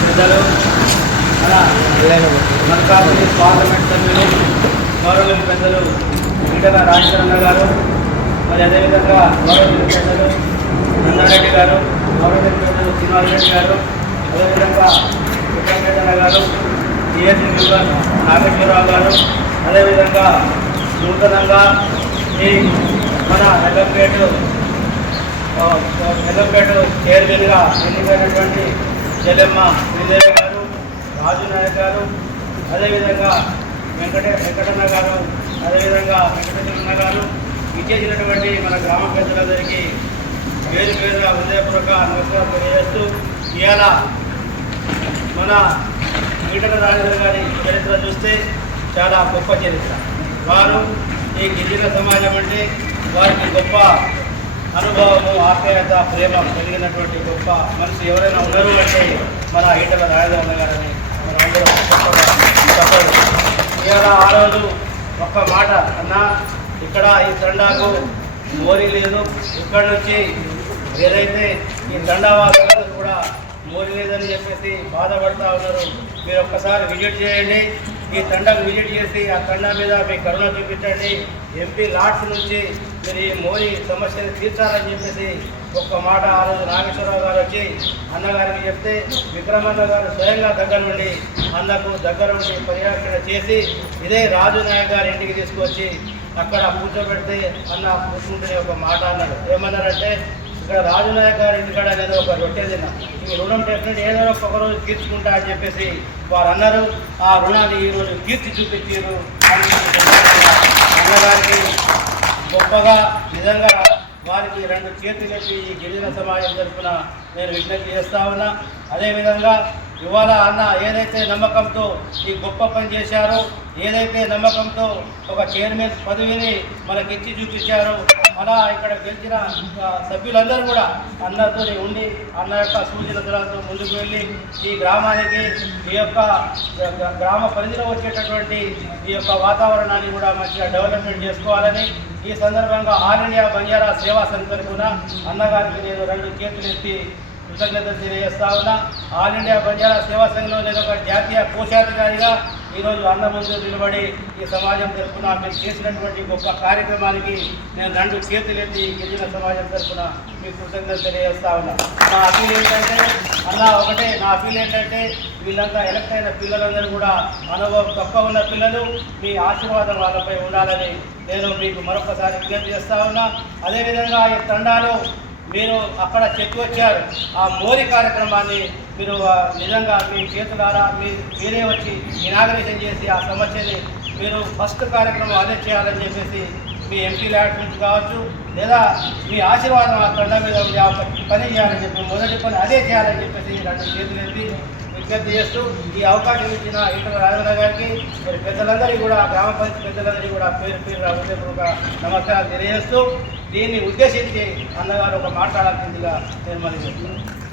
పెద్దలు మన మల్కాపురి పార్లమెంట్ సభ్యులు గౌరవ పెద్దలు ఈటల రాజశేఖర గారు మరి అదేవిధంగా గౌరవ పెద్దలు నందారెడ్డి గారు గౌరవ పెద్దలు శ్రీనివాస్ రెడ్డి గారు అదేవిధంగా వెంకటేశ్వర గారు టీఎస్సీ మెంబర్ నాగేశ్వరరావు గారు అదేవిధంగా నూతనంగా ఈ మన నగంపేట నగంపేట చైర్మన్గా ఎన్నికైనటువంటి జలమ్మ విజయ గారు రాజు నాయక్ గారు అదేవిధంగా వెంకట వెంకటన్న గారు అదేవిధంగా వెంకటేశ్వరన్న గారు ఇచ్చేసినటువంటి మన గ్రామ పెద్దలందరికీ పేరు పేరుగా హృదయపూర్వక నమస్కారం తెలియజేస్తూ ఇవాళ మన ఈటల రాజేంద్ర గారి చరిత్ర చూస్తే చాలా గొప్ప చరిత్ర. వారు ఈ గిరిజన సమాజం అంటే వారికి గొప్ప అనుభవము ఆప్యాయత ప్రేమ కలిగినటువంటి గొప్ప మనిషి ఎవరైనా ఉన్నారు అంటే మన ఈటల రాజేంద్ర గారని మనందరం గొప్పగా చెప్పాలి ఇవాళ ఆ రోజు ఒక్క మాట అన్నా ఇక్కడ ఈ తండాకు మోరీ లేదు. ఇక్కడ నుంచి ఏదైతే ఈ తండావాసులందరూ కూడా మోరీ లేదని చెప్పేసి బాధపడతా ఉన్నారు మీరు ఒక్కసారి విజిట్ చేయండి. ఈ తండాకు విజిట్ చేసి ఆ తండా మీద మీ కరుణ చూపించండి. ఎంపీ లాట్స్ నుంచి మీరు ఈ మోరీ సమస్యను తీర్చాలని చెప్పేసి ఒక్క మాట ఆ రోజు నాగేశ్వరరావు గారు వచ్చి అన్నగారికి చెప్తే విక్రమన్న గారు స్వయంగా దగ్గర నుండి అన్నకు దగ్గర ఉండి పర్యవేక్షణ చేసి ఇదే రాజు నాయక్ గారి ఇంటికి తీసుకొచ్చి అక్కడ కూర్చోబెడితే అన్న కూర్చుంటే ఒక మాట అన్నాడు. ఏమన్నారంటే ఇక్కడ రాజునాయక్ గారు ఇంటికాడ అనేది ఒక రొట్టె తిన్నా. ఈ రుణం డెఫినెట్ ఏదో ఒక రోజు తీర్చుకుంటా అని చెప్పేసి వారు అన్నారు ఆ రుణాన్ని ఈరోజు తీర్చి చూపించారు అన్నగారికి గొప్పగా నిజంగా వారికి రెండు చేతులెత్తి ఈ గిరిజన సమాజం తరఫున నేను విజ్ఞప్తి చేస్తా ఉన్నా. అదేవిధంగా ఇవాళ అన్న ఏదైతే నమ్మకంతో ఈ గొప్ప పని చేశారో ఏదైతే నమ్మకంతో ఒక చైర్మన్ పదవిని మనకి ఇచ్చి చూపించారో అలా ఇక్కడ గెలిచిన సభ్యులందరూ కూడా అన్నతో ఉండి అన్న యొక్క సూచనలతో ముందుకు వెళ్ళి ఈ గ్రామానికి ఈ యొక్క గ్రామ పరిధిలో వచ్చేటటువంటి ఈ యొక్క వాతావరణాన్ని కూడా మంచిగా డెవలప్మెంట్ చేసుకోవాలని ఈ సందర్భంగా ఆల్ ఇండియా బంజారా సేవా సంఘ తరఫున అన్నగారికి నేను రెండు చేతులు ఎత్తి కృతజ్ఞతలు తెలియజేస్తా ఉన్నా. ఆల్ ఇండియా బంజారా సేవా సంఘంలో నేను ఒక జాతీయ కోశాధికారిగా ఈరోజు అన్న ముందు నిలబడి ఈ సమాజం తరఫున మీరు చేసినటువంటి గొప్ప కార్యక్రమానికి నేను రెండు చేతులు ఎత్తి గిరిజన సమాజం తరఫున మీకు కృతజ్ఞతలు తెలియజేస్తా ఉన్నా. నా అపీల్ ఏంటంటే అన్న ఒకటే నా అపీల్ ఏంటంటే వీళ్ళంతా ఎలక్ట్ అయిన పిల్లలందరూ కూడా అనుభవం తక్కువ ఉన్న పిల్లలు మీ ఆశీర్వాదం వాళ్ళపై ఉండాలని నేను మీకు మరొకసారి విజ్ఞప్తి చేస్తా ఉన్నా. అదేవిధంగా ఈ తండాలు మీరు అక్కడ చెప్పి వచ్చారు. ఆ మోరీ కార్యక్రమాన్ని మీరు నిజంగా మీ చేతులారా మీ మీరే వచ్చి ఇనాగరేషన్ చేసి ఆ సమస్యని మీరు ఫస్ట్ కార్యక్రమం అదే చేయాలని చెప్పేసి మీ ఎంపీ ల్యాడ్ నుంచి కావచ్చు లేదా మీ ఆశీర్వాదం ఆ కొండ మీద ఆ పని చేయాలని చెప్పి మొదటి పని అదే చేయాలని చెప్పేసి రెండు చేతులు ఎత్తి విజ్ఞప్తి చేస్తూ ఈ అవకాశం ఇచ్చిన ఈటల రాజేంద్ర గారికి మరి పెద్దలందరికీ కూడా గ్రామ పంచాయతీ పెద్దలందరికీ కూడా పేరు పేరు హృదయపూర్వక నమస్కారాలు తెలియజేస్తూ దీన్ని ఉద్దేశించి అన్నగారు ఒక మాట్లాడాల్సిందిగా నేను మళ్ళీ చెప్తున్నాను